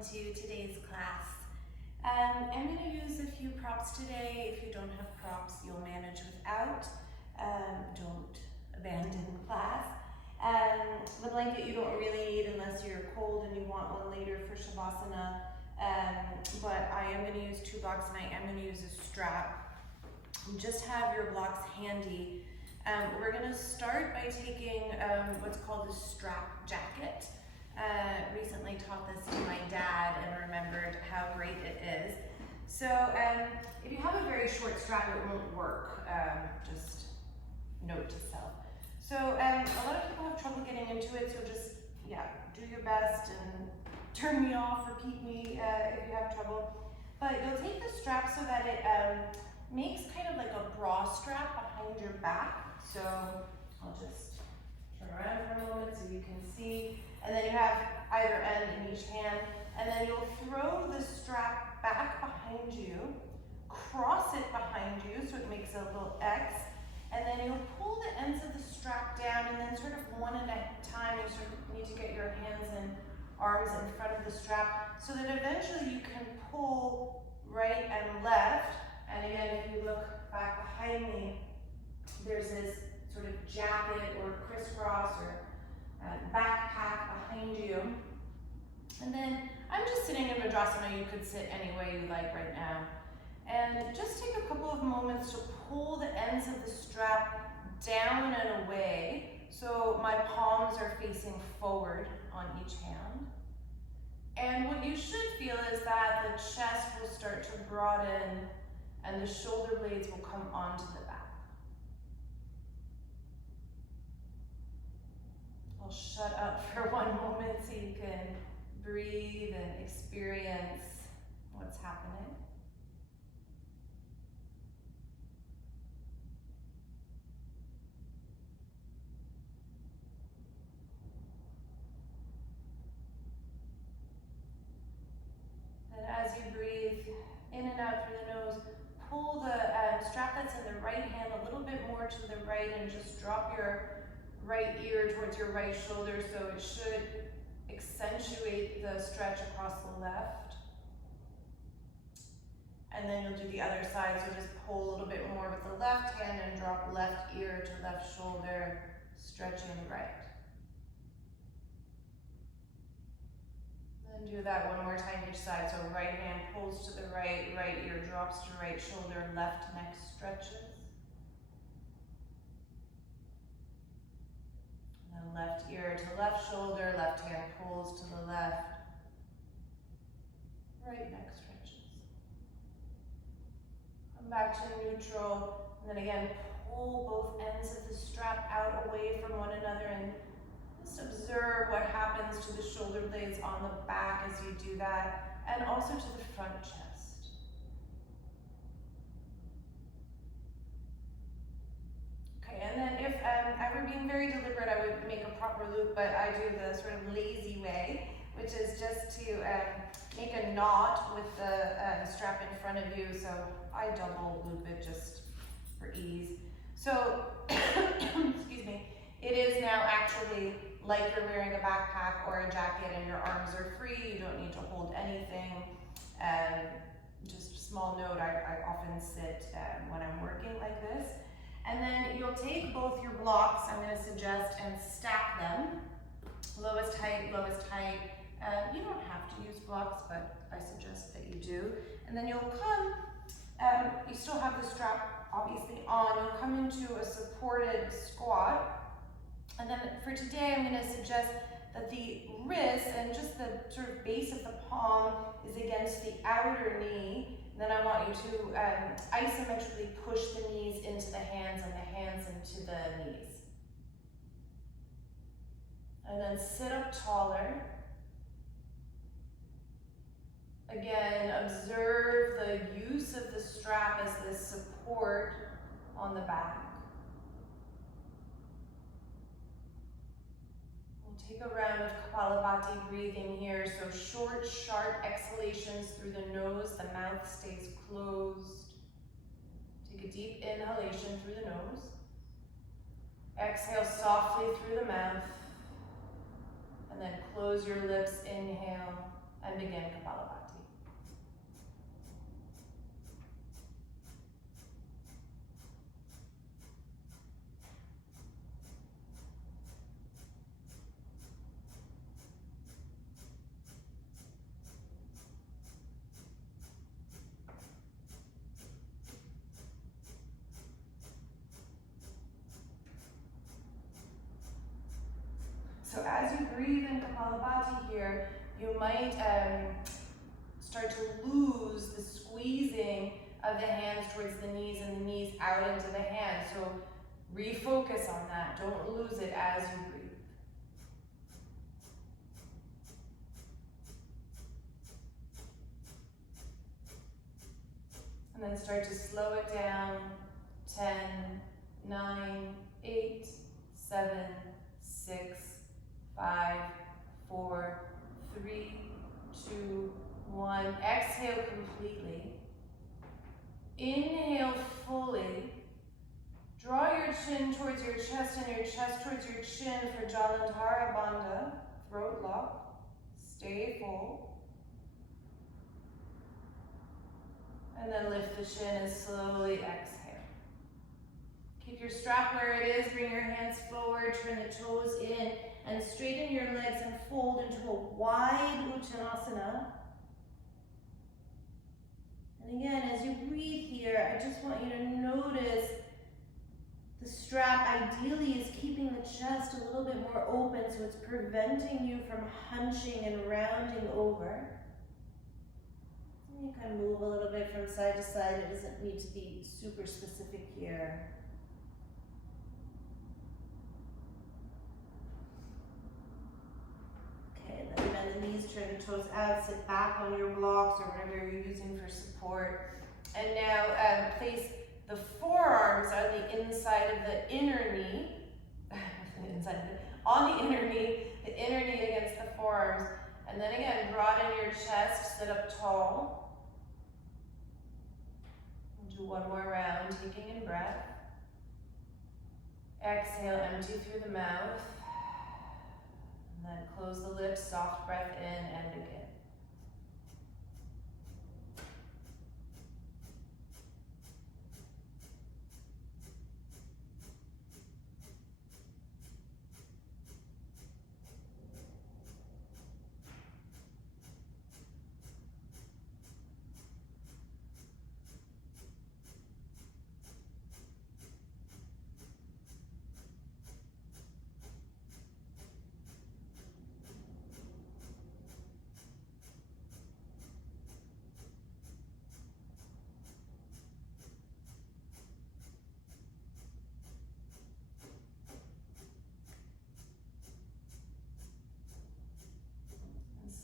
to today's class. I'm going to use a few props today. If you don't have props, you'll manage without. Don't abandon class. The blanket you don't really need unless you're cold and you want one later for Shavasana. But I am going to use 2 blocks and I am going to use a strap. Just have your blocks handy. We're going to start by taking what's called the strap jacket. Recently taught this to my dad and remembered how great it is. So if you have a very short strap, it won't work. Just note to self. So a lot of people have trouble getting into it, so just, do your best and turn me off or keep me if you have trouble. But you'll take the strap so that it makes kind of like a bra strap behind your back. So I'll just turn around for a moment so you can see. And then you have either end in each hand. And then you'll throw the strap back behind you, cross it behind you so it makes a little X. And then you'll pull the ends of the strap down, and then sort of one at a time, you sort of need to get your hands and arms in front of the strap so that eventually you can pull right and left. And again, if you look back behind me, there's this sort of jacket or crisscross or backpack behind you. And then I'm just sitting in Madrasana. You could sit any way you like right now. And just take a couple of moments to pull the ends of the strap down and away. So my palms are facing forward on each hand. And what you should feel is that the chest will start to broaden and the shoulder blades will come onto the back. I'll shut up for one moment so you can breathe and experience what's happening. And as you breathe in and out through the nose, pull the strap that's in the right hand a little bit more to the right and just drop your right ear towards your right shoulder so it should accentuate the stretch across the left. And then you'll do the other side, so just pull a little bit more with the left hand and drop left ear to left shoulder, stretching the right. Then do that one more time each side, so right hand pulls to the right, right ear drops to right shoulder, left neck stretches. And then left ear to left shoulder, left hand pulls to the left, right neck stretches. Come back to neutral, and then again, pull both ends of the strap out away from one another and just observe what happens to the shoulder blades on the back as you do that, and also to the front chest. Okay, and then if I were being very deliberate, I would make a proper loop, but I do the sort of lazy way, which is just to make a knot with the strap in front of you. So I double loop it just for ease. So, excuse me, it is now actually like you're wearing a backpack or a jacket and your arms are free. You don't need to hold anything. Just a small note, I often sit when I'm working like this. And then you'll take both your blocks, I'm going to suggest, and stack them. Lowest height, lowest height. You don't have to use blocks, but I suggest that you do. And then you'll come, you still have the strap obviously on, you'll come into a supported squat. And then for today, I'm going to suggest that the wrist and just the sort of base of the palm is against the outer knee. And then I want you to isometrically push the knees into the hands and the hands into the knees. And then sit up taller. Again, observe the use of the strap as this support on the back. Take a round of Kapalabhati breathing here. So short, sharp exhalations through the nose. The mouth stays closed. Take a deep inhalation through the nose. Exhale softly through the mouth. And then close your lips, inhale, and begin Kapalabhati. So as you breathe in Kapalabhati here, you might start to lose the squeezing of the hands towards the knees and the knees out into the hands. So refocus on that. Don't lose it as you breathe. And then start to slow it down. 10, 9, 8, 7, 6, 5, 4, 3, 2, 1. Exhale completely. Inhale fully. Draw your chin towards your chest and your chest towards your chin for Jalandhara Bandha, throat lock. Stay full. And then lift the chin and slowly exhale. Keep your strap where it is, bring your hands forward, turn the toes in, and straighten your legs and fold into a wide Uttanasana. And again, as you breathe here, I just want you to notice the strap ideally is keeping the chest a little bit more open, so it's preventing you from hunching and rounding over. You can move a little bit from side to side. It doesn't need to be super specific here. Okay, then bend the knees, turn the toes out, sit back on your blocks or whatever you're using for support. And now place the forearms on the inside of the inner knee, on the inner knee against the forearms. And then again, broaden your chest, sit up tall. Do one more round, taking in breath. Exhale, empty through the mouth. And then close the lips, soft breath in and begin.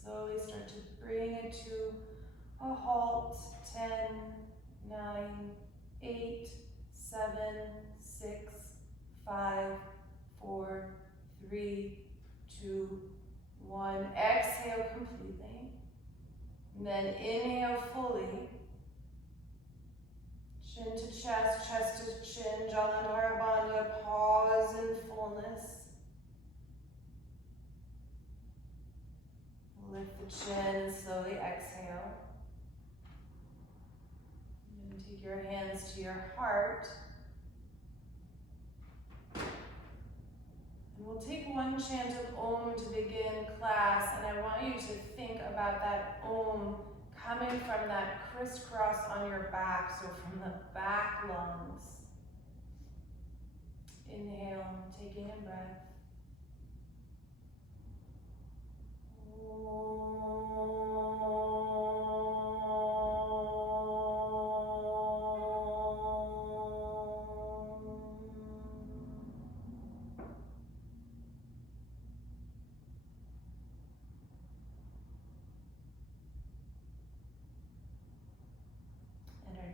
Slowly start to bring it to a halt. 10, 9, 8, 7, 6, 5, 4, 3, 2, 1. Exhale completely. And then inhale fully. Chin to chest, chest to chin, Jalandhara Bandha. Pause in fullness. Lift the chin and slowly exhale. And take your hands to your heart. And we'll take one chant of Om to begin class, and I want you to think about that Om coming from that crisscross on your back, so from the back lungs. Inhale, taking a breath.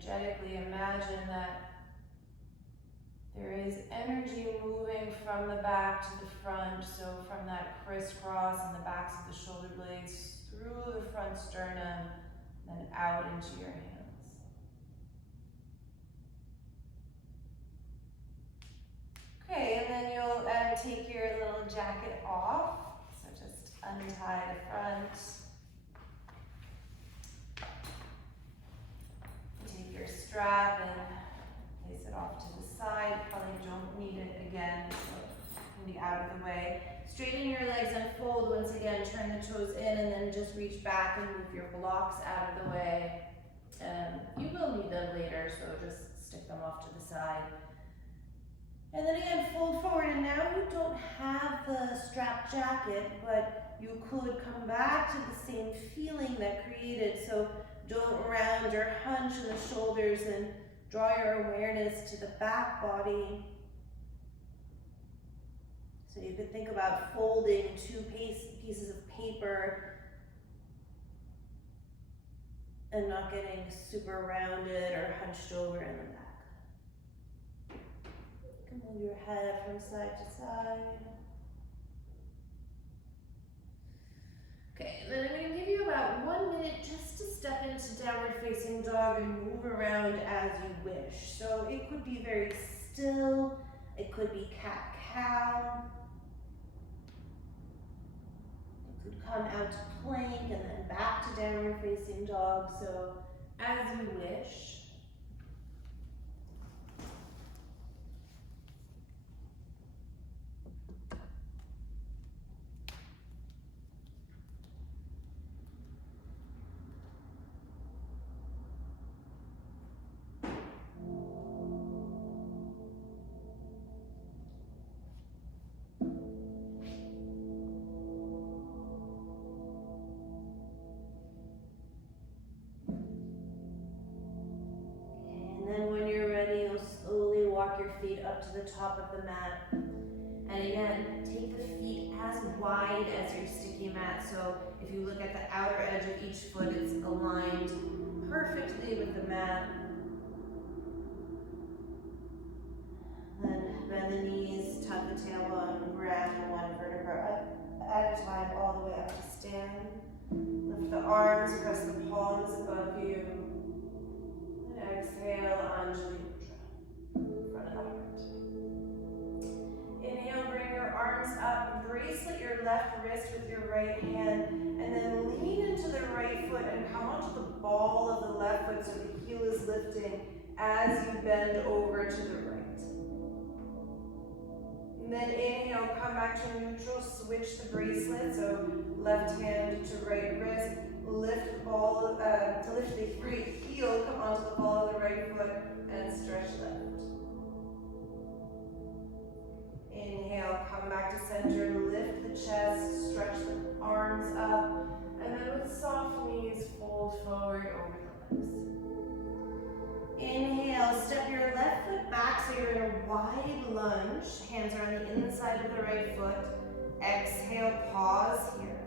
Energetically imagine that there is energy moving from the back to the front, so from that crisscross and the backs of the shoulder blades through the front sternum, then out into your hands. Okay, and then you'll take your little jacket off, so just untie the front. strap and place it off to the side. Probably don't need it again, so it can be out of the way. Straighten your legs and fold once again. Turn the toes in and then just reach back and move your blocks out of the way. You will need them later, so just stick them off to the side. And then again, fold forward, and now you don't have the strap jacket, but you could come back to the same feeling that created. So don't round or hunch in the shoulders, and draw your awareness to the back body. So you could think about folding two pieces of paper and not getting super rounded or hunched over in the back. You can move your head from side to side. Okay, then I'm going to give you about 1 minute just to step into downward facing dog and move around as you wish. So it could be very still, it could be cat-cow, it could come out to plank and then back to downward facing dog, so as you wish. Your feet up to the top of the mat. And again, take the feet as wide as your sticky mat. So if you look at the outer edge of each foot, it's aligned perfectly with the mat. Then bend the knees, tuck the tailbone, grab one vertebra at a time all the way up to stand. Lift the arms, press the palms above you. And exhale, Anjali. Front of the heart. Inhale, bring your arms up, bracelet your left wrist with your right hand, and then lean into the right foot and come onto the ball of the left foot so the heel is lifting as you bend over to the right. And then inhale, come back to neutral, switch the bracelet, so left hand to right wrist, lift the ball, to lift the right heel, come onto the ball of the right foot, and stretch left. Inhale, come back to center, lift the chest, stretch the arms up, and then with soft knees, fold forward over the legs. Inhale, step your left foot back so you're in a wide lunge. Hands are on the inside of the right foot. Exhale, pause here.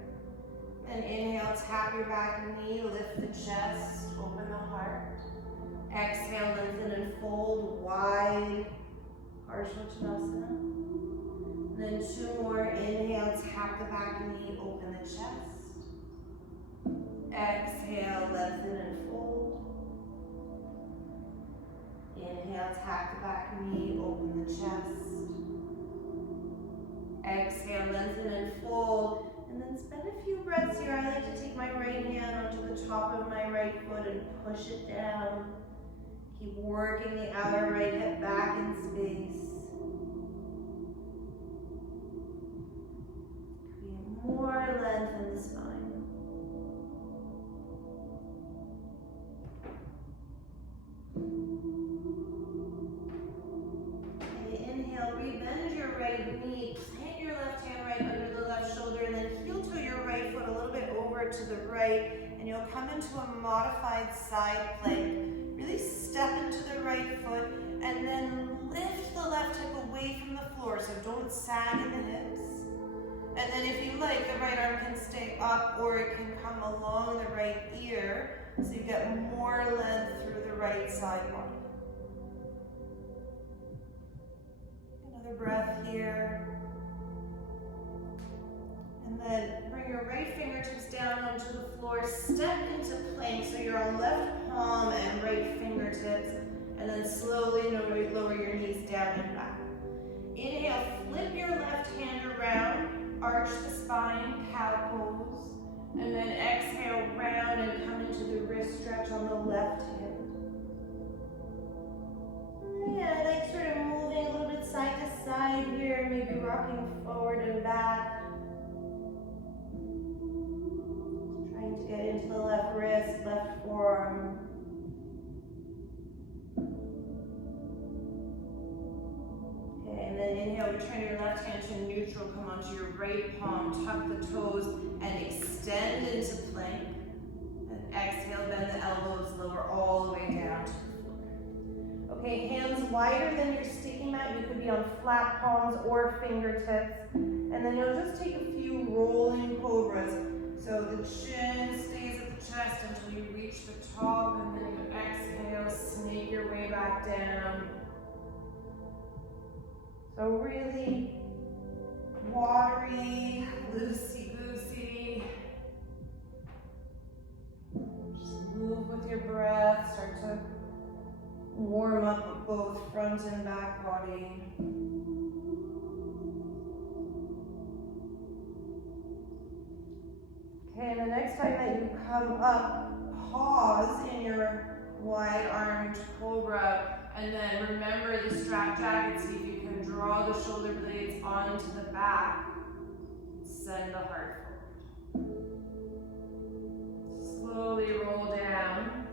And inhale, tap your back knee, lift the chest, open the heart. Exhale, lengthen and fold wide, Parsvottanasana. Then two more, inhale, tap the back knee, open the chest. Exhale, lengthen and fold. Inhale, tap the back knee, open the chest. Exhale, lengthen and fold. And then spend a few breaths here. I like to take my right hand onto the top of my right foot and push it down. Keep working the outer right hip back in space. Create more length in the spine. Okay, inhale, rebend your right knee. Plant your left hand right under the left shoulder and then heel toe your right foot a little bit over to the right, and you'll come into a modified side plank. Really step into the right foot and then lift the left hip away from the floor, so don't sag in the hips. And then if you like, the right arm can stay up or it can come along the right ear, so you get more length through the right side body. Another breath here. And then bring your right fingertips down onto the floor, step into plank, so you're on left palm and right fingertips, and then slowly lower your knees down and back. Inhale, flip your left hand around, arch the spine, cow pose, and then exhale, round and come into the wrist stretch on the left hip. turn your left hand to neutral, come onto your right palm, tuck the toes, and extend into plank. And exhale, bend the elbows, lower all the way down to the floor. Okay, hands wider than your sticky mat. You could be on flat palms or fingertips. And then you'll just take a few rolling cobras. So the chin stays at the chest until you reach the top, and then you exhale, snake your way back down. So really watery, loosey-goosey. Just move with your breath, start to warm up both front and back body. Okay, and the next time that you come up, pause in your wide-armed cobra, and then remember the strap jacket. See if you can draw the shoulder blades onto the back. Send the heart forward. Slowly roll down.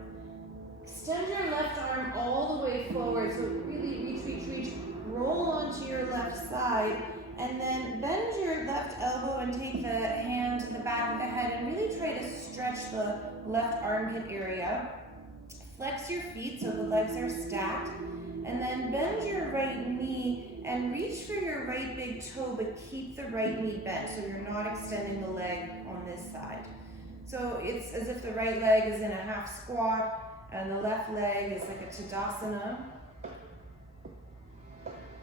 Extend your left arm all the way forward, so really reach. Roll onto your left side, and then bend your left elbow and take the hand to the back of the head and really try to stretch the left armpit area. Flex your feet so the legs are stacked, and then bend your right knee and reach for your right big toe, but keep the right knee bent so you're not extending the leg on this side. So it's as if the right leg is in a half squat and the left leg is like a Tadasana.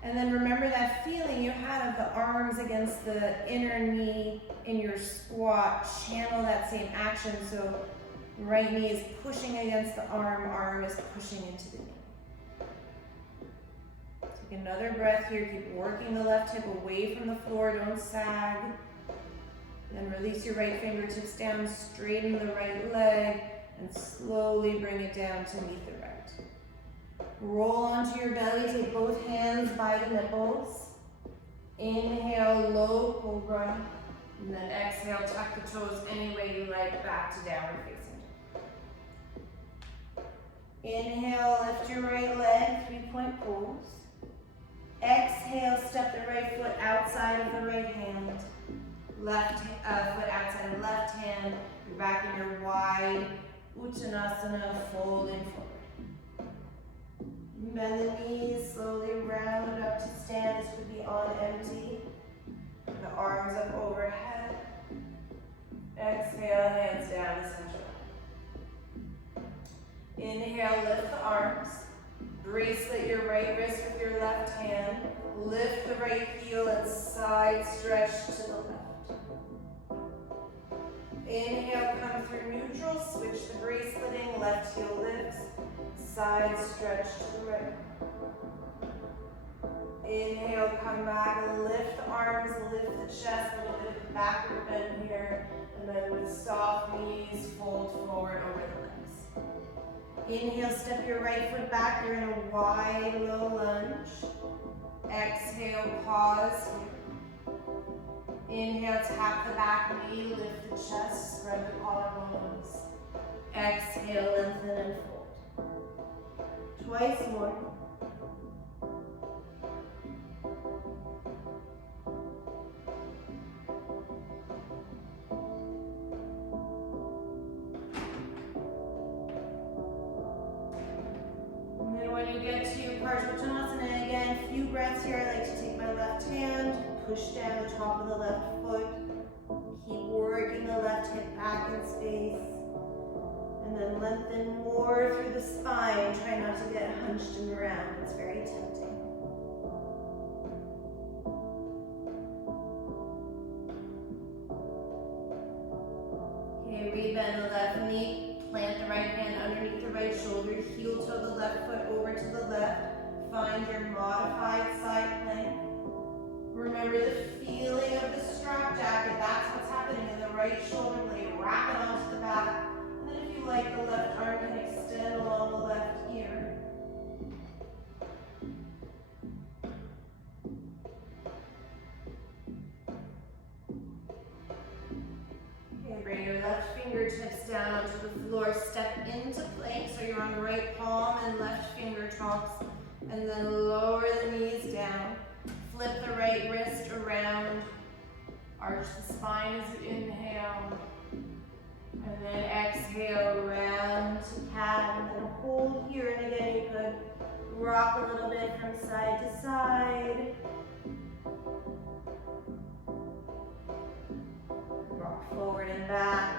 And then remember that feeling you had of the arms against the inner knee in your squat. Channel that same action, so right knee is pushing against the arm is pushing into the knee. Take another breath here, keep working the left hip away from the floor, don't sag. Then release your right fingertips down, straighten the right leg, and slowly bring it down to meet the right. Roll onto your belly, take both hands by the nipples. Inhale, low cobra. And then exhale, tuck the toes any way you like, back to downward facing. Inhale, lift your right leg, 3-point pose. Exhale, step the right foot outside of the right hand. Left foot outside of left hand. You're back in your wide Uttanasana, folding forward. Bend the knees, slowly round it up to stand. This would be on empty. The arms up overhead. Exhale, hands down to center. Inhale, lift the arms. Bracelet your right wrist with your left hand. Lift the right heel and side stretch to the left. Inhale, come through neutral. Switch the braceleting. Left heel lifts. Side stretch to the right. Inhale, come back, lift the arms, lift the chest, a little bit of a backward bend here, and then with soft knees, fold forward over the legs. Inhale, step your right foot back, you're in a wide, low lunge. Exhale, pause here. Inhale, tap the back knee, lift the chest, spread the collarbones. Exhale, lengthen and fold. Twice more. And then when you get to Uttanasana again, a few breaths here. I like to take my left hand, push down the top of the left foot, keep working the left hip back in space. And then lengthen more through the spine. Try not to get hunched and around. It's very tempting. Okay, rebend the left knee. Plant the right hand underneath the right shoulder. Heel toe the left foot over to the left. Find your modified side plank. Remember the feeling of the strap jacket. That's what's happening in the right shoulder blade. Wrap it onto the back. If you like, the left arm can extend along the left ear. Okay, bring your left fingertips down onto the floor. Step into plank, so you're on the right palm and left finger tops. And then lower the knees down. flip the right wrist around. Arch the spine as you inhale. And then exhale, round to cat. And then hold here. And again, you could rock a little bit from side to side. Rock forward and back.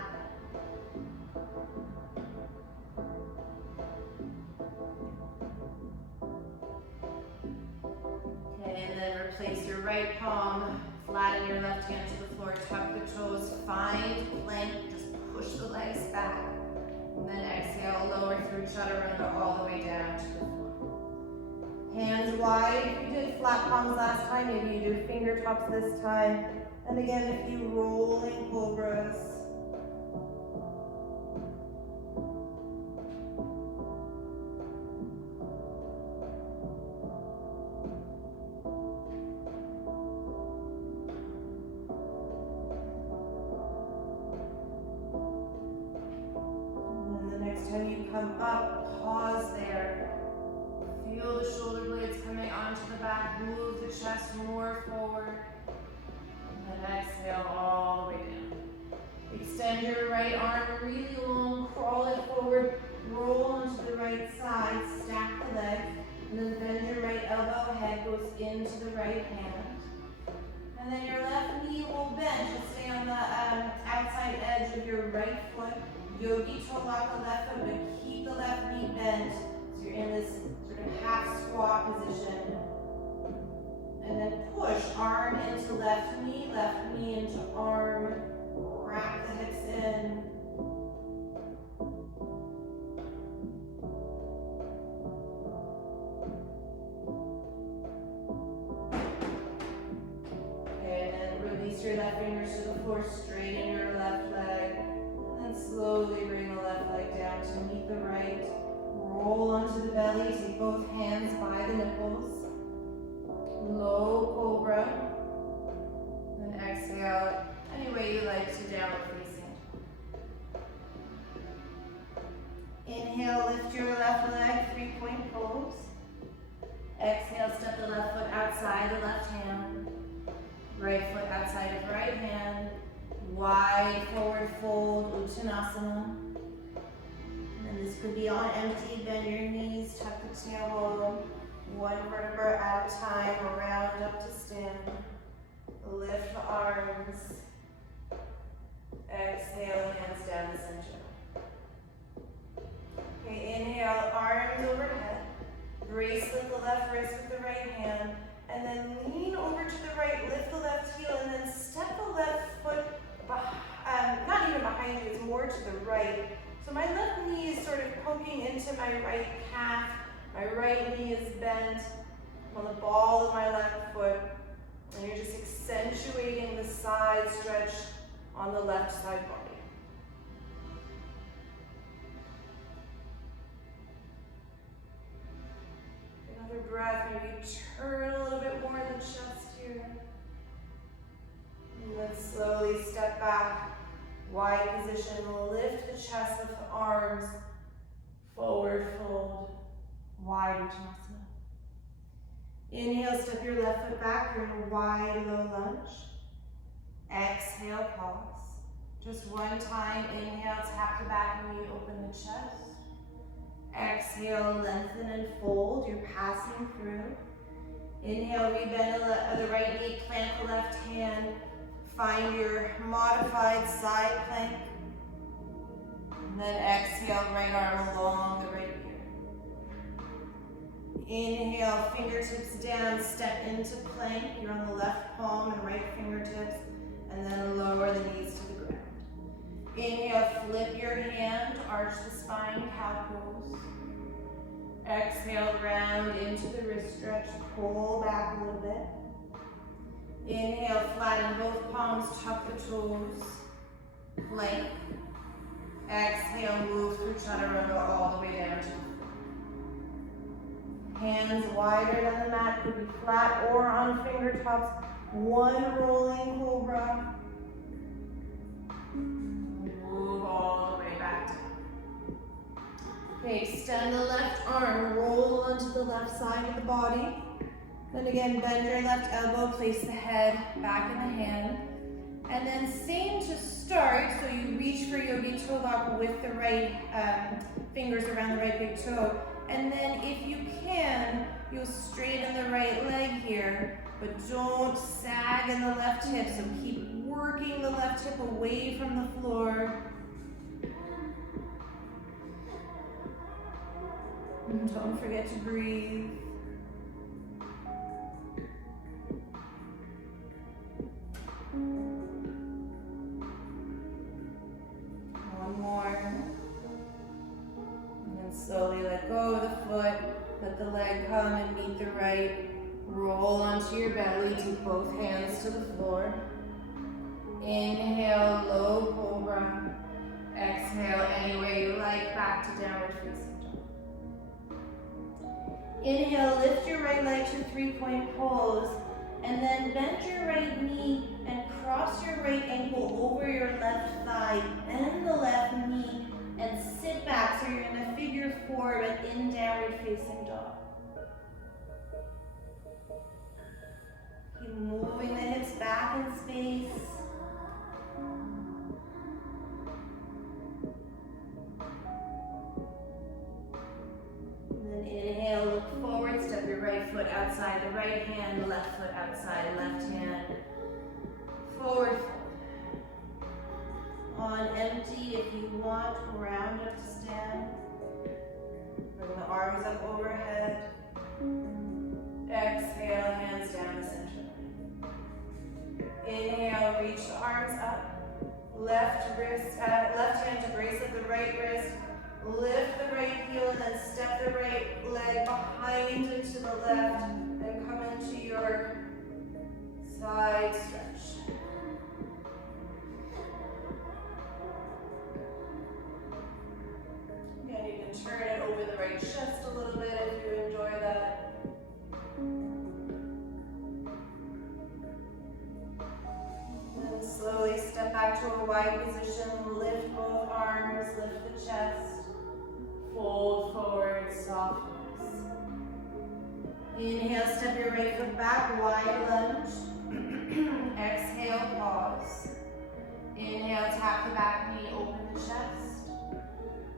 Okay, and then replace your right palm, flatten your left hand to the floor, tuck the toes, find plank, just push the legs back. And then exhale, lower through chaturanga all the way down to the floor. Hands wide. If you did flat palms last time, maybe you do finger tops this time. And again, a few rolling cobras. And then the next time you come up, pause there. Feel the shoulder blades coming onto the back. Move the chest more forward. And then exhale all the way down. Extend your right arm really long, crawl it forward, roll onto the right side, stack the legs, and then bend your right elbow, head goes into the right hand. And then your left knee will bend, just stay on the outside edge of your right foot. Yogi toe lock the left foot, but keep the left knee bent, so you're in this sort of half squat position. And then push, arm into left knee into arm, wrap the hips in. Okay, and then release your left fingers to the floor, straighten your left leg, and then slowly bring the left leg down to meet the right. Roll onto the belly, take both hands by the nipples. Low cobra. Then exhale any way you like to downward facing. Inhale, lift your left leg, 3-point pose. Exhale, step the left foot outside the left hand. Right foot outside of right hand. Wide forward fold, Uttanasana. And this could be on empty. Bend your knees, tuck the tailbone. One vertebra at a time, round up to stand. Lift the arms. Exhale, hands down the center. Okay, inhale, arms overhead. Bracelet the left wrist with the right hand. And then lean over to the right, lift the left heel, and then step the left foot, not even behind you, it's more to the right. So my left knee is sort of poking into my right calf. My right knee is bent. I'm on the ball of my left foot. And you're just accentuating the side stretch on the left side body. Another breath, maybe turn a little bit more in the chest here. And then slowly step back, wide position, lift the chest with the arms, forward fold. Wide Uttanasana. Inhale, step your left foot back. You're in a wide, low lunge. Exhale, pause. Just one time. Inhale, tap the back knee, open the chest. Exhale, lengthen and fold. You're passing through. Inhale, rebend the right knee, plant the left hand. Find your modified side plank. And then exhale, right arm along the right ear. Inhale, fingertips down, step into plank. You're on the left palm and right fingertips, and then lower the knees to the ground. Inhale, flip your hand, arch the spine, cow pose. Exhale, round into the wrist stretch, pull back a little bit. Inhale, flatten both palms, tuck the toes, plank. Exhale, move through chaturanga all the way down to the floor. Hands wider than the mat, could be flat or on fingertips. One rolling cobra. Move all the way back down. Okay, extend the left arm, roll onto the left side of the body. Then again, bend your left elbow, place the head back in the hand. And then same to start, so you reach for yogi toe lock with the right fingers around the right big toe. And then if you can, you'll straighten the right leg here, but don't sag in the left hip, so keep working the left hip away from the floor. And don't forget to breathe. One more. And then slowly let go of the foot. Let the leg come and meet the right. Roll onto your belly. Take both hands to the floor. Inhale, low cobra. Exhale, any way you like, back to downward facing dog. Inhale, lift your right leg to three-point pose. And then bend your right knee and cross your right ankle over your left thigh. Bend the left knee and sit back. So you're in a figure four, but in downward facing dog. Keep moving the hips back in space. And then inhale, look forward, step your right foot outside the right hand, left foot outside, left hand. Forward fold. On empty, if you want, round up to stand. Bring the arms up overhead. Exhale, hands down to center. Inhale, reach the arms up. Left hand to brace up the right wrist. Lift the right heel and then step the right leg behind into the left and come into your side stretch. Again, you can turn it over the right chest a little bit if you enjoy that. And slowly step back to a wide position. Lift both arms, lift the chest. Fold forward, softness. Inhale, step your right foot back, wide lunge. Exhale, pause. Inhale, tap the back knee, open the chest.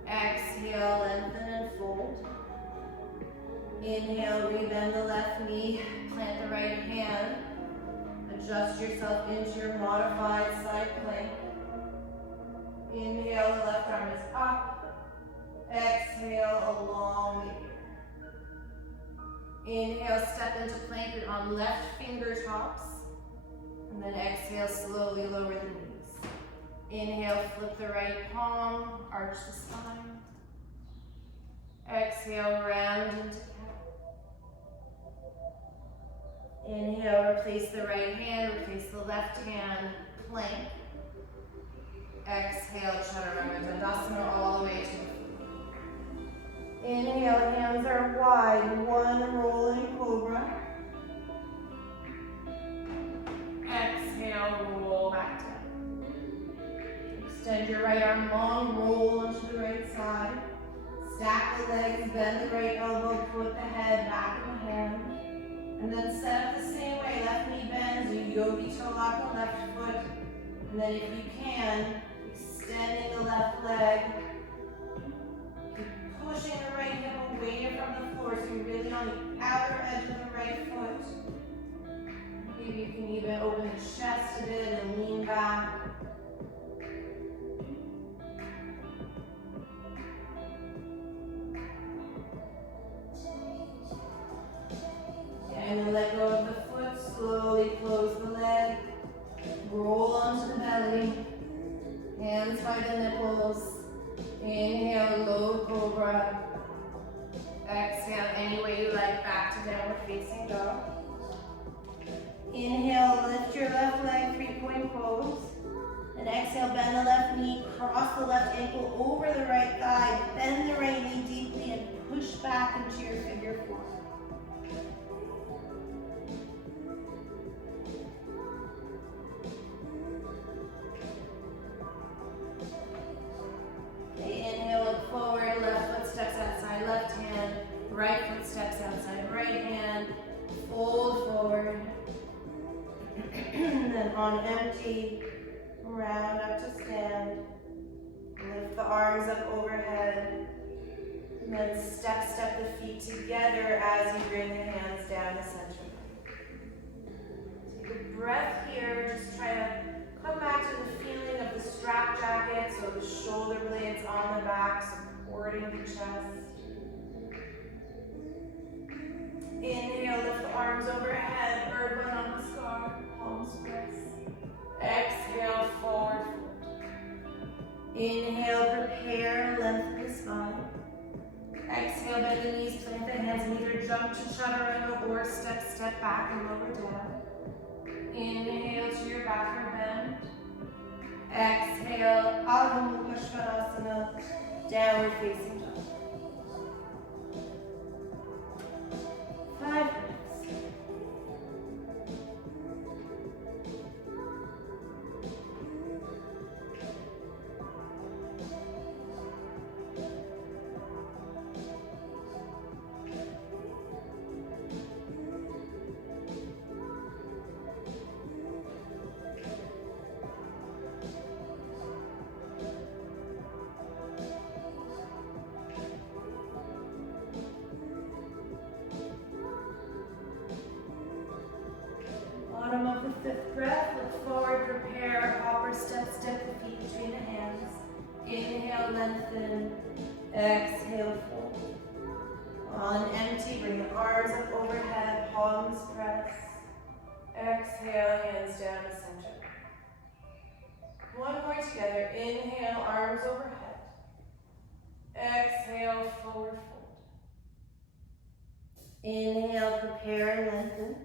Exhale, lengthen and fold. Inhale, rebend the left knee, plant the right hand. Adjust yourself into your modified side plank. Inhale, the left arm is up. Exhale, along the ear. Inhale, step into plank on left fingertips. And then exhale, slowly lower the knees. Inhale, flip the right palm, arch the spine. Exhale, round into cat. Inhale, replace the right hand, replace the left hand, plank. Exhale, chaturanga dandasana all the way to the floor. Inhale, hands are wide, one rolling cobra. Exhale, roll back down. Extend your right arm long, roll onto the right side. Stack the legs, bend the right elbow, put the head back in the hand. And then set up the same way, left knee bends, you yogi toe lock the left foot. And then if you can, extending the left leg. Pushing the right hip away from the floor, so you're really on the outer edge of the right foot. Maybe you can even open the chest a bit and lean back. And let go of the foot, slowly close the leg. Roll onto the belly. Hands by the nipples. Inhale, low cobra. Exhale, any way you like, back to downward facing dog. Inhale, lift your left leg, three-point pose. And exhale, bend the left knee, cross the left ankle over the right thigh, bend the right knee deeply, and push back into your figure four. Inhale, look forward, left foot steps outside left hand, right foot steps outside right hand. Fold arms up overhead. And then step the feet together as you bring the hands down the center. Take a breath here. Just try to come back to the feeling of the strap jacket, so the shoulder blades on the back, supporting the chest. Inhale, lift the arms overhead, Urdhva Namaskar, palms press. Exhale, forward fold. Inhale, prepare, lengthen the spine. Exhale, bend the knees, plant the hands, and either jump to chaturanga or step back and lower down. Inhale to your back or bend. Exhale, Adho Mukha Svanasana, downward facing dog. 5 breaths. Bottom of the 5th breath, look forward, prepare, hopper step the feet between the hands. Inhale, lengthen, exhale, fold. On empty, bring the arms up overhead, palms press. Exhale, hands down to center. One more together, inhale, arms overhead. Exhale, forward fold. Inhale, prepare, lengthen.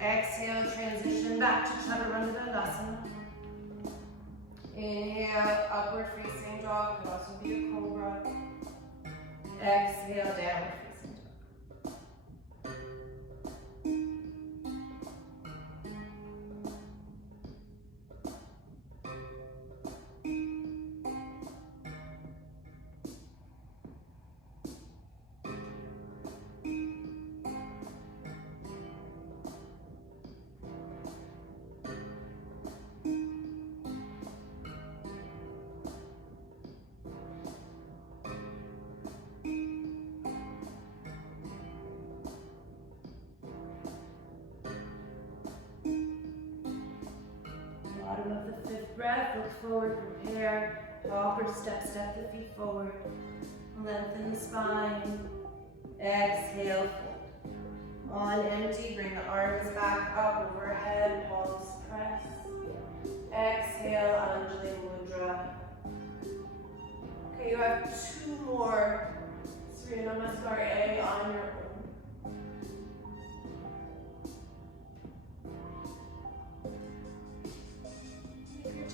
Exhale, transition back to Chaturanga Dandasana. Inhale, upward facing dog, could also be a cobra. Exhale, downward facing dog. Bottom of the 5th breath, look forward, prepare, hopper step the feet forward, lengthen the spine, exhale, fold. On empty, bring the arms back up overhead, palms press. Exhale, Anjali Mudra. Okay, you have 2 more Surya Namaskar A on your own.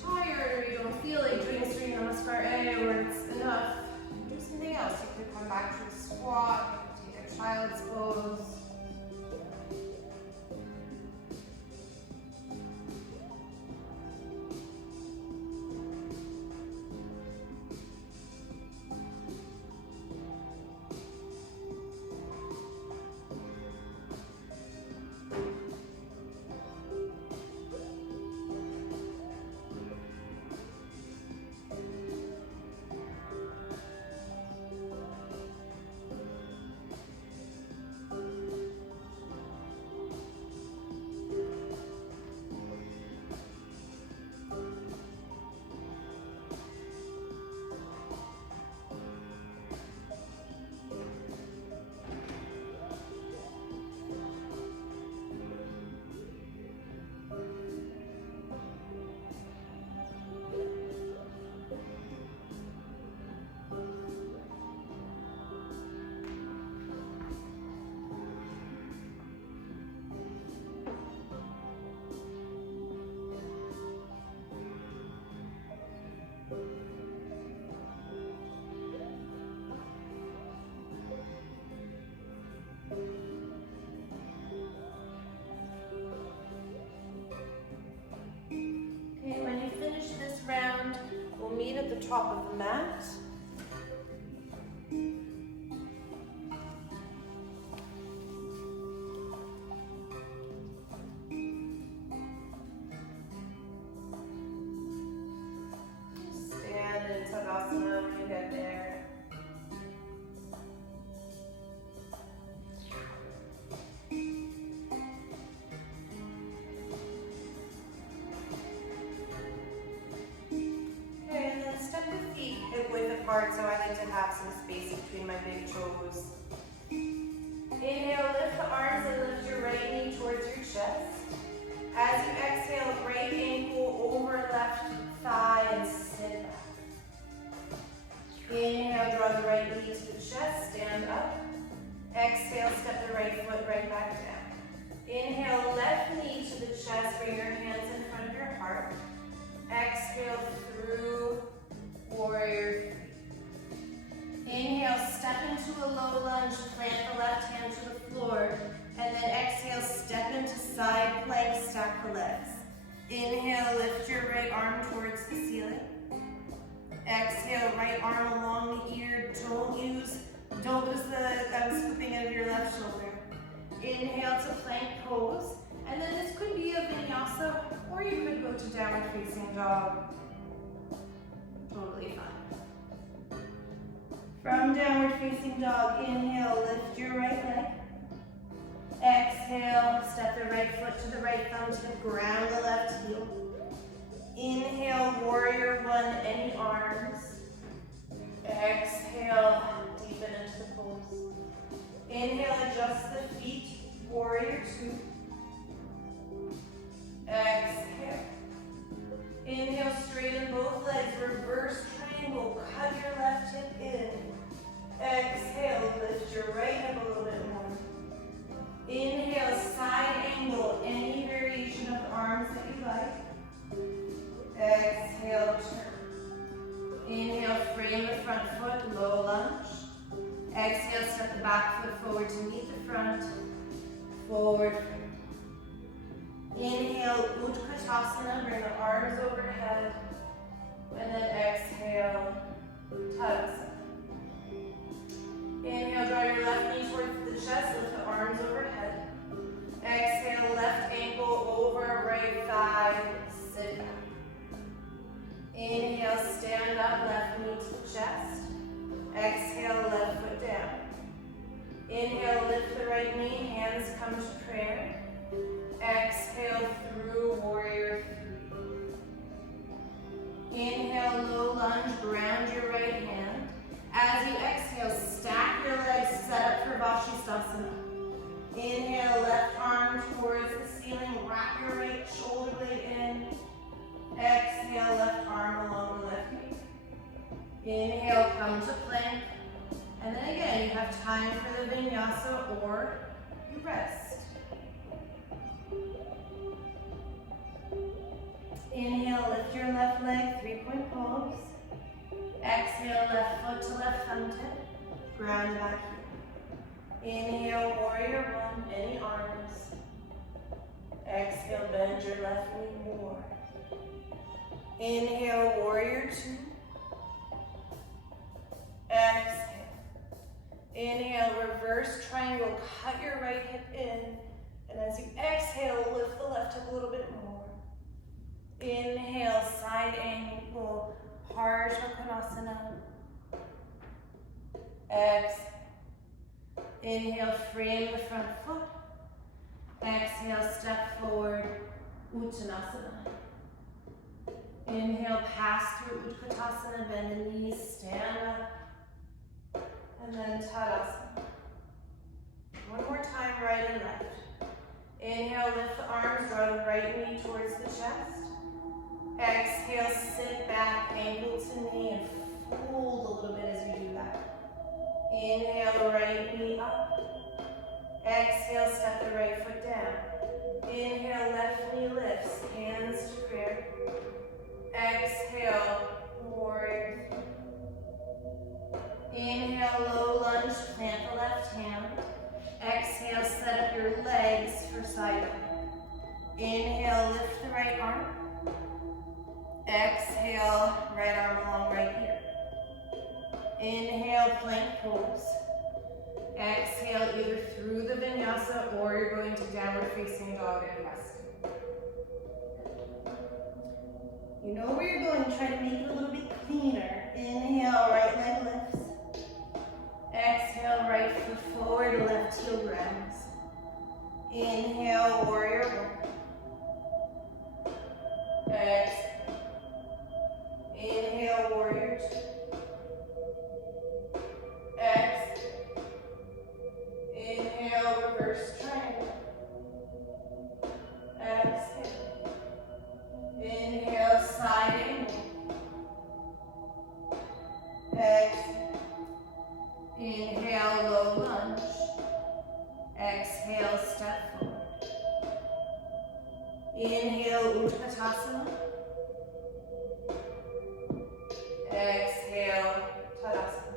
Tired or you don't feel like doing Surya Namaskar A or it's enough, do something else. You could come back to a squat, you could take a child's pose. At the top of the mat. Stand in Tadasana, hard, so I like to have some space between my big toes. Inhale, lift the arms and lift your right knee towards your chest. As you exhale, right ankle over left thigh and sit back. Inhale, draw the right knee to the chest, stand up. Exhale, step the right foot right back down. Inhale, left knee to the chest, bring your hands in front of your heart. Exhale through warrior three. Inhale, step into a low lunge, plant the left hand to the floor, and then exhale, step into side plank, stack the legs. Inhale, lift your right arm towards the ceiling. Exhale, right arm along the ear. Don't lose the scooping of your left shoulder. Inhale to plank pose. And then this could be a vinyasa, or you could go to downward facing dog. Totally fine. From downward facing dog, inhale, lift your right leg. Exhale, step the right foot to the right thumb to the ground, the left heel. Inhale, warrior one, any arms. Exhale, deepen into the pose. Inhale, adjust the feet, warrior two. Exhale. Inhale, straighten both legs, reverse triangle, cut your left hip in. Exhale, lift your right hip a little bit more. Inhale, side angle, any variation of arms that you like. Exhale, turn. Inhale, frame the front foot, low lunge. Exhale, step the back foot forward to meet the front. Forward. Inhale, Utkatasana, bring the arms overhead. And then exhale, Tadasana. Inhale, draw your left knee towards the chest, lift the arms overhead. Exhale, left ankle over right thigh, sit back. Inhale, stand up, left knee to the chest. Exhale, left foot down. Inhale, lift the right knee, hands come to prayer. Exhale through warrior three. Inhale, low lunge, ground your right hand. As you exhale, stack your legs, set up for Vashisthasana. Inhale, left arm towards the ceiling, wrap your right shoulder blade in. Exhale, left arm along the left knee. Inhale, come to plank. And then again, you have time for the vinyasa or you rest. Inhale, lift your left leg, three-point pose. Exhale, left foot to left thumb tip. Ground back here. Inhale, warrior one, any arms. Exhale, bend your left knee more. Inhale, warrior two. Exhale. Inhale, reverse triangle, cut your right hip in. And as you exhale, lift the left hip a little bit more. Inhale, side angle, Parsvakonasana. Exhale. Inhale, frame the front foot. Exhale, step forward, Uttanasana. Inhale, pass through Utkatasana, bend the knees, stand up. And then Tadasana. One more time, right and left. Inhale, lift the arms, draw the right knee towards the chest. Exhale, sit back, ankle to knee, and fold a little bit as you do that. Inhale, right knee up. Exhale, step the right foot down. Inhale, left knee lifts, hands to prayer. Exhale, warrior. Inhale, low lunge, plant the left hand. Exhale, set up your legs for side plank. Inhale, lift the right arm. Exhale, right arm along right ear. Inhale, plank pose. Exhale, either through the vinyasa or you're going to downward facing dog and rest. You know where you're going, try to make it a little bit cleaner. Inhale, right leg lifts. Exhale, right foot forward, left heel grounds. Inhale, warrior one. Exhale. Inhale, warrior two. Inhale, low lunge. Exhale, step forward. Inhale, Utkatasana. Exhale, Tadasana.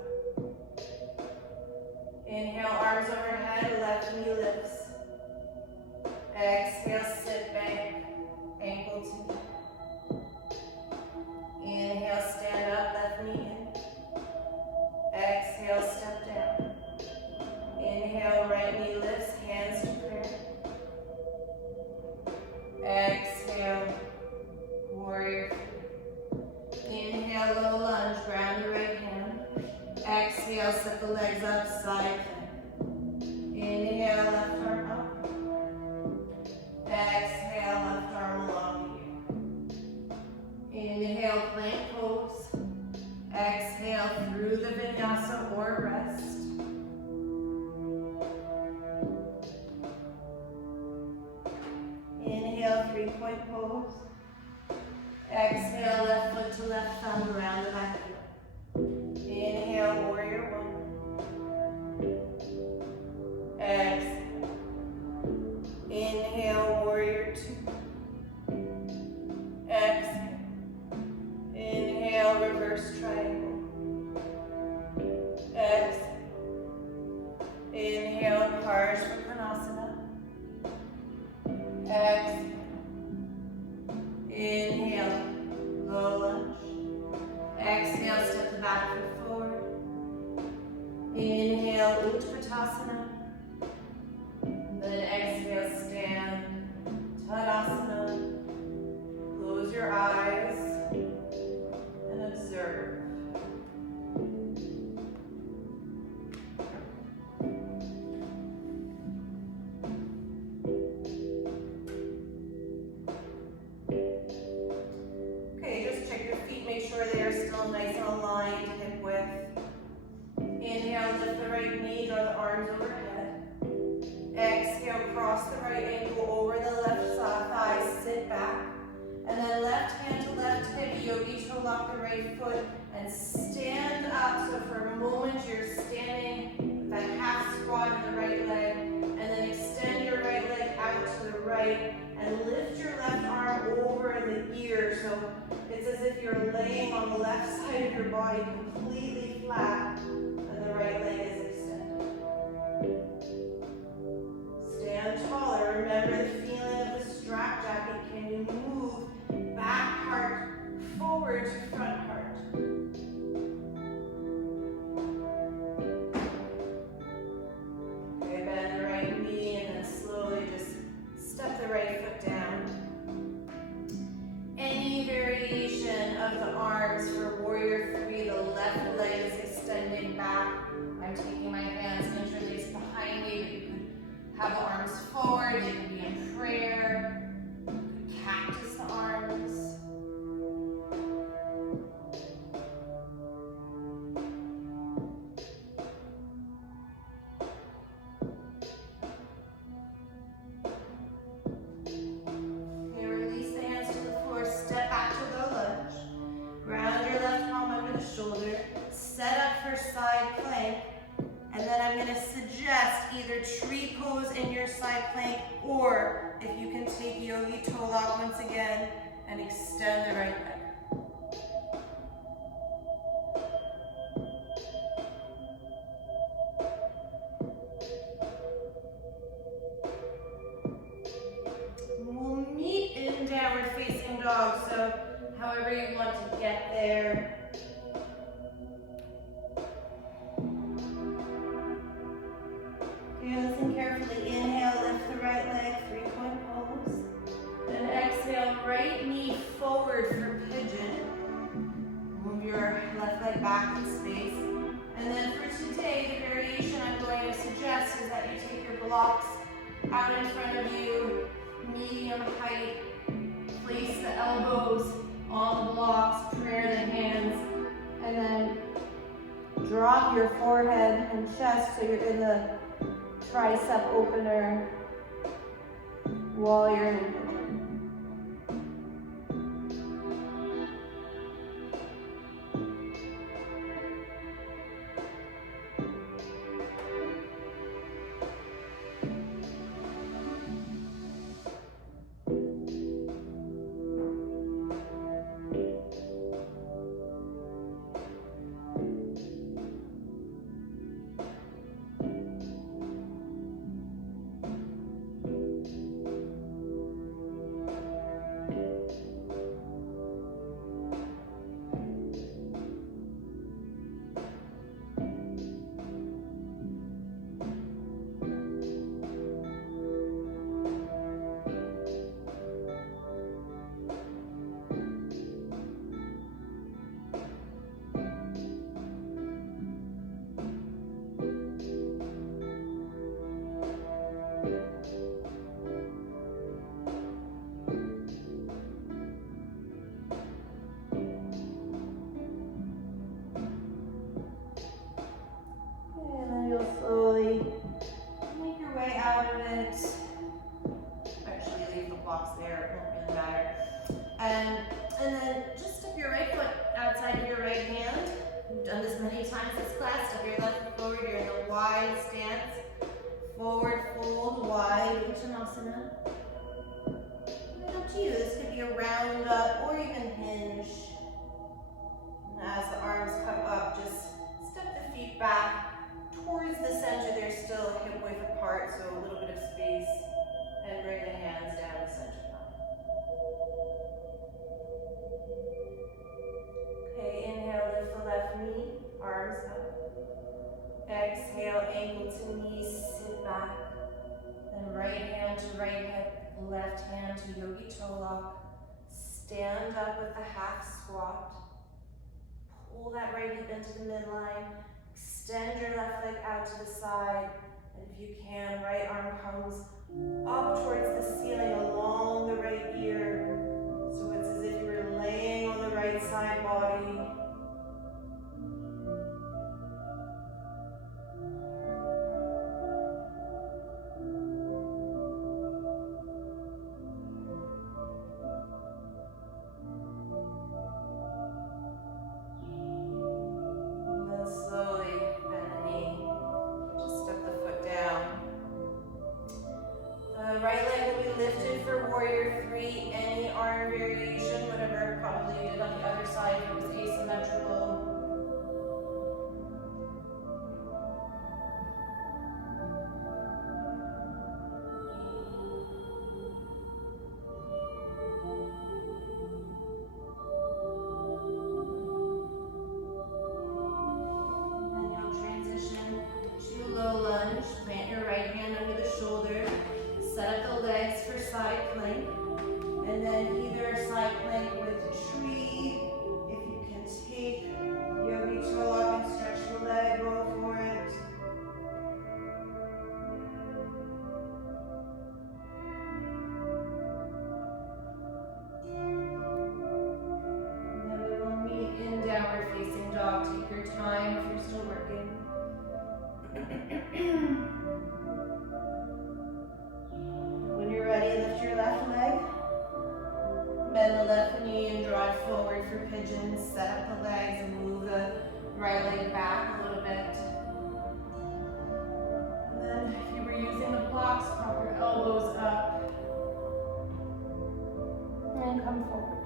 Inhale, arms overhead, left knee lifts. Exhale, sit back, ankle to knee. Inhale, stand up, left knee in. Exhale, step down. Inhale, right knee lifts, hands to prayer. Exhale, warrior. Inhale, low lunge, ground the right hand. Exhale, set the legs up, side plank. Inhale, left arm up. Exhale, left arm along the ear. Inhale, plank pose. Exhale, through the vinyasa or rest. Inhale, three-point pose. Exhale, left foot to left thumb around the back heel. Inhale, warrior one. Exhale. Inhale, warrior two. Exhale. Inhale, reverse triangle. Exhale. Inhale, Parsvakonasana. Exhale. Inhale, low lunge. Exhale, step the back foot forward. Inhale, Utkatasana. Then exhale, stand, Tadasana. Close your eyes and observe. Okay, just check your feet, make sure they are still nice and aligned, hip width. Inhale, lift the right knee, draw the arms overhead. Exhale, cross the right ankle over the left thigh, sit back. And then left hand to left hip, yogi toe lock the right foot and stand up. So for a moment you're standing with that half squat in the right leg, and then extend your right leg out to the right and lift your left arm over the ear. So it's as if you're laying on the left side of your body completely flat and the right leg is extended. Stand taller. Remember the feeling of the strap jacket. Can you move back heart forward to front heart? Okay, bend the right knee and then slowly just step the right foot down. Any variation of the arms for warrior three, the left leg is extending back. I'm taking my hands interlaced behind me, but you could have the arms forward, they could be in prayer, you could cactus the arms. Okay, release the hands to the floor, step back to low lunge. Ground your left palm under the shoulder, set up for side plank, and then I'm going to suggest either tree pose in your side plank, or if you can take yogi toe lock once again and extend the right leg. We'll meet in downward facing dog, so however you want to get there. Okay, listen carefully. Inhale, lift the right leg, three-point pose. Then exhale, right knee forward for pigeon. Move your left leg back in space. And then for today, the variation I'm going to suggest is that you take your blocks out in front of you, medium height. Place the elbows on the blocks, prayer the hands, and then drop your forehead and chest so you're in the tricep opener while you're in pigeon. many times this class. Step your left foot forward. You're in a wide stance. Forward fold, wide Uttanasana. And up to you. This could be a round up or even hinge. And as the arms come up, just step the feet back towards the center. They're still hip width apart, so a little bit of space. And bring the hands down the center line. Okay, inhale, lift the left knee, arms up. Exhale, ankle to knee, sit back. Then right hand to right hip, left hand to yogi toe lock. Stand up with the half squat. Pull that right hip into the midline. Extend your left leg out to the side. And if you can, right arm comes up towards the ceiling along the right ear. So it's as if you were laying on the right side body. When you're ready, lift your left leg. Bend the left knee and draw it forward for pigeon. Set up the legs and move the right leg back a little bit. And then if you were using the blocks, prop your elbows up. And come forward.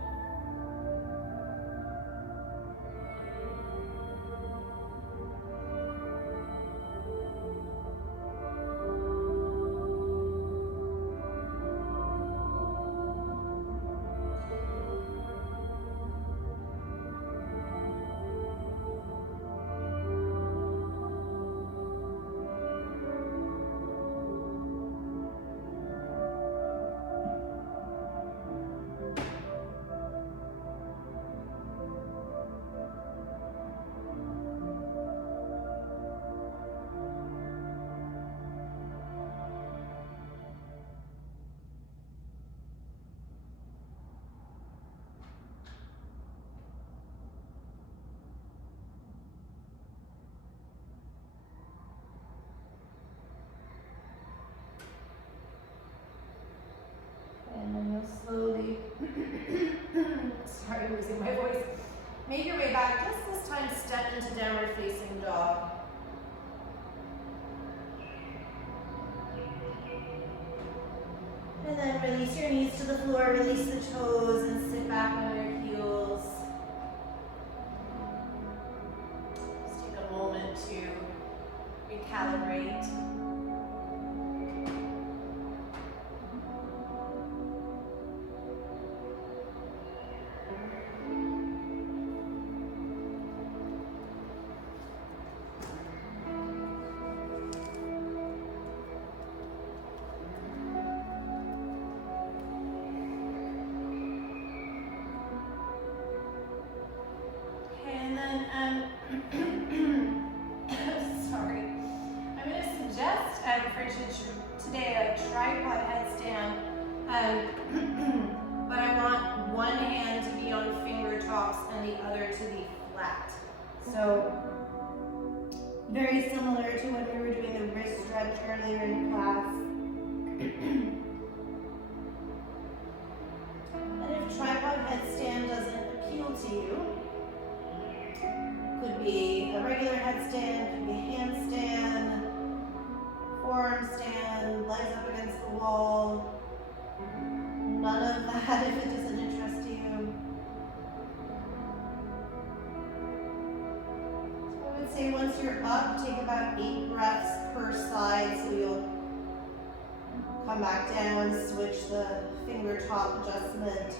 And then you'll slowly, sorry, losing my voice, make your way back. Just this time, step into downward facing dog. And then release your knees to the floor, release the toes, and sit back on your heels. Just take a moment to recalibrate. Sorry. I'm going to suggest for today a tripod headstand, but I want one hand to be on finger tops and the other to be flat. So very similar to when we were doing the wrist stretch earlier in class. And if tripod headstand doesn't appeal to you, Could be a regular headstand, could be a handstand, forearm stand, legs up against the wall. None of that if it doesn't interest you. So I would say once you're up, take about 8 breaths per side, so you'll come back down, switch the finger top adjustment,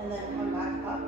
and then come back up.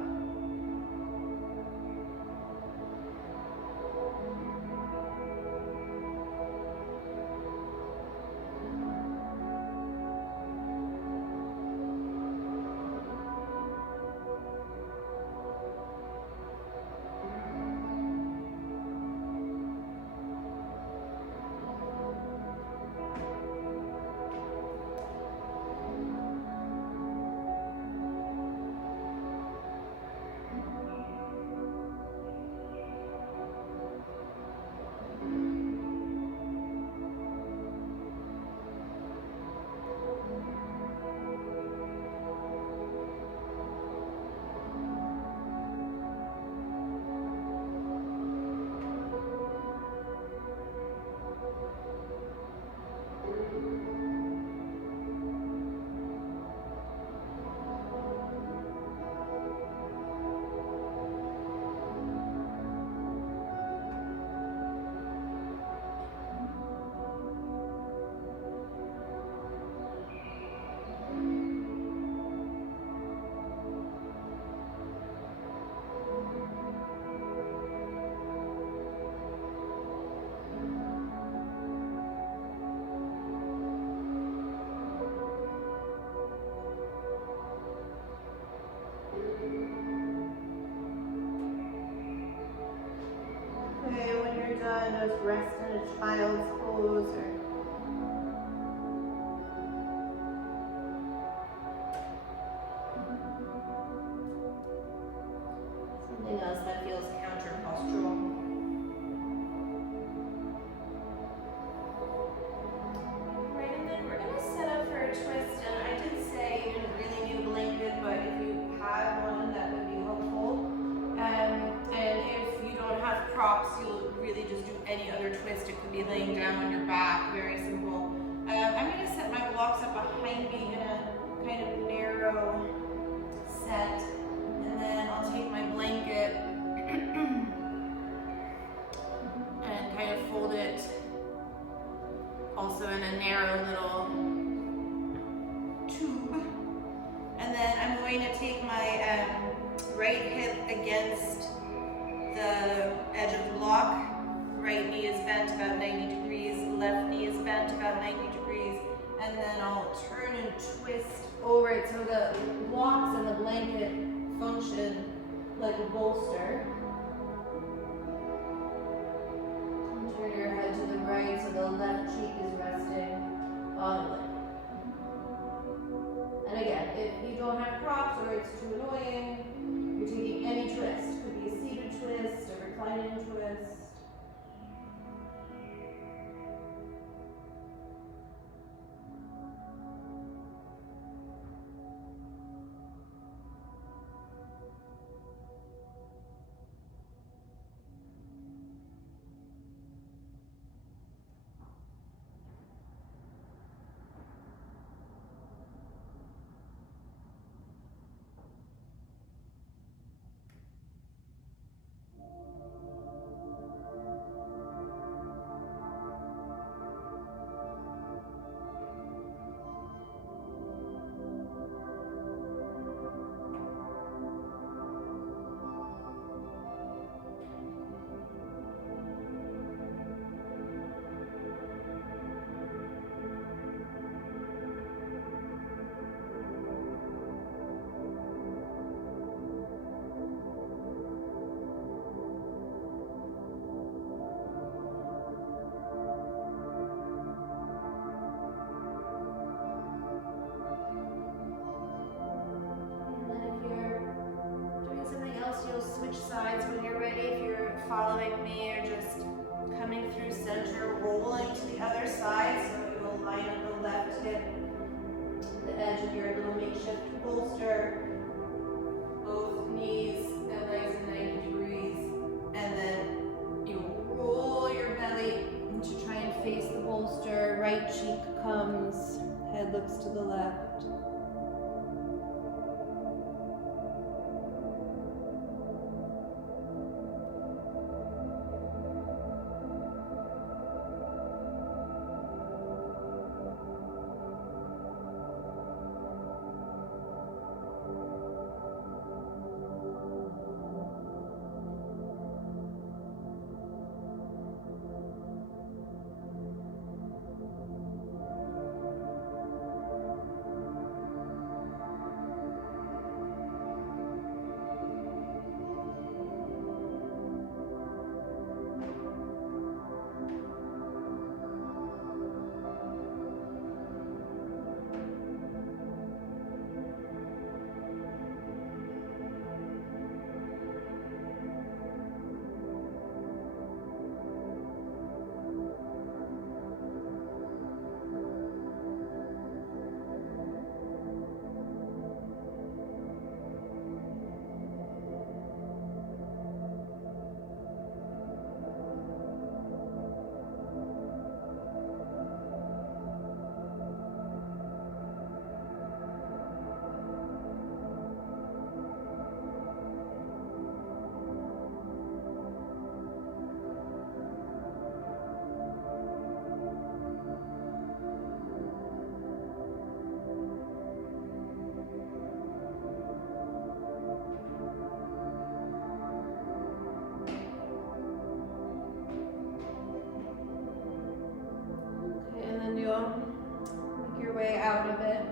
Okay, when you're done, just rest in a child's pose or something else that feels counter-postural. Right, and then we're going to set up for a twist, and I did say you didn't really need a blanket, but if you had one, that would be helpful. And if you don't have props, you'll really just do any other twist. It could be laying down on your back, very simple. I'm going to set my blocks up behind me in a kind of narrow set, and then I'll take my blanket and kind of fold it also in a narrow little tube. And then I'm going to take my right hip against the edge of the block. Right knee is bent about 90 degrees, left knee is bent about 90 degrees, and then I'll turn and twist over it so the blocks and the blanket function like a bolster. And turn your head to the right so the left cheek is resting on the blanket. And again, if you don't have props or it's too annoying, you're taking any twist. Could be a seated twist, a reclining twist. Sides when you're ready. If you're following me, or just coming through center, rolling to the other side, so you will line up the left hip, the edge of your little makeshift bolster, both knees and legs at 90 degrees, and then right cheek comes, head looks to the left. Make your way out of it.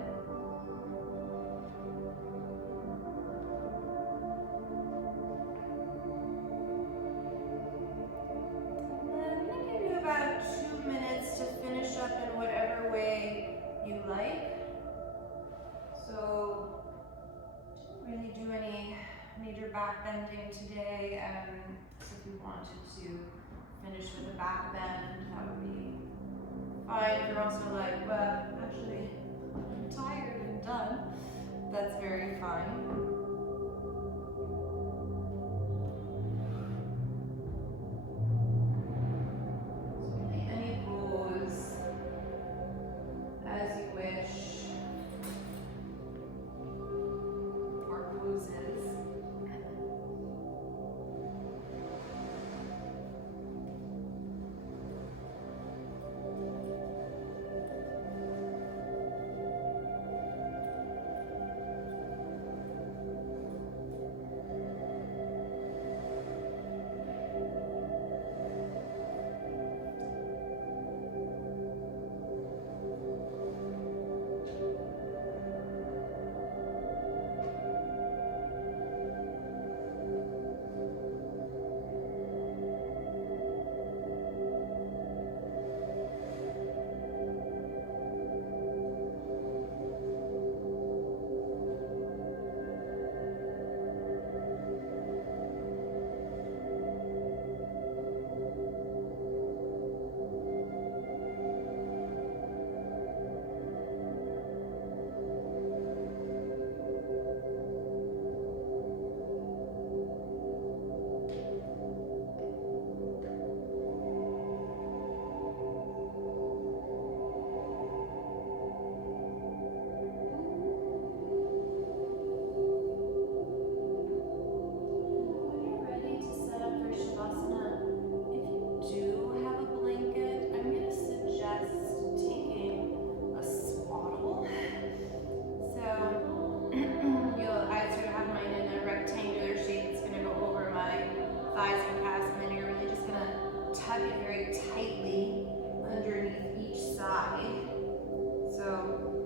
And then I'm going to give you about 2 minutes to finish up in whatever way you like. So, didn't really do any major back bending today. So if you wanted to finish with a back bend, that would be fine. If you're also like, well, actually, I'm tired and done, that's very fine. So really any pose as you wish, or poses. Tug it very tightly underneath each side. So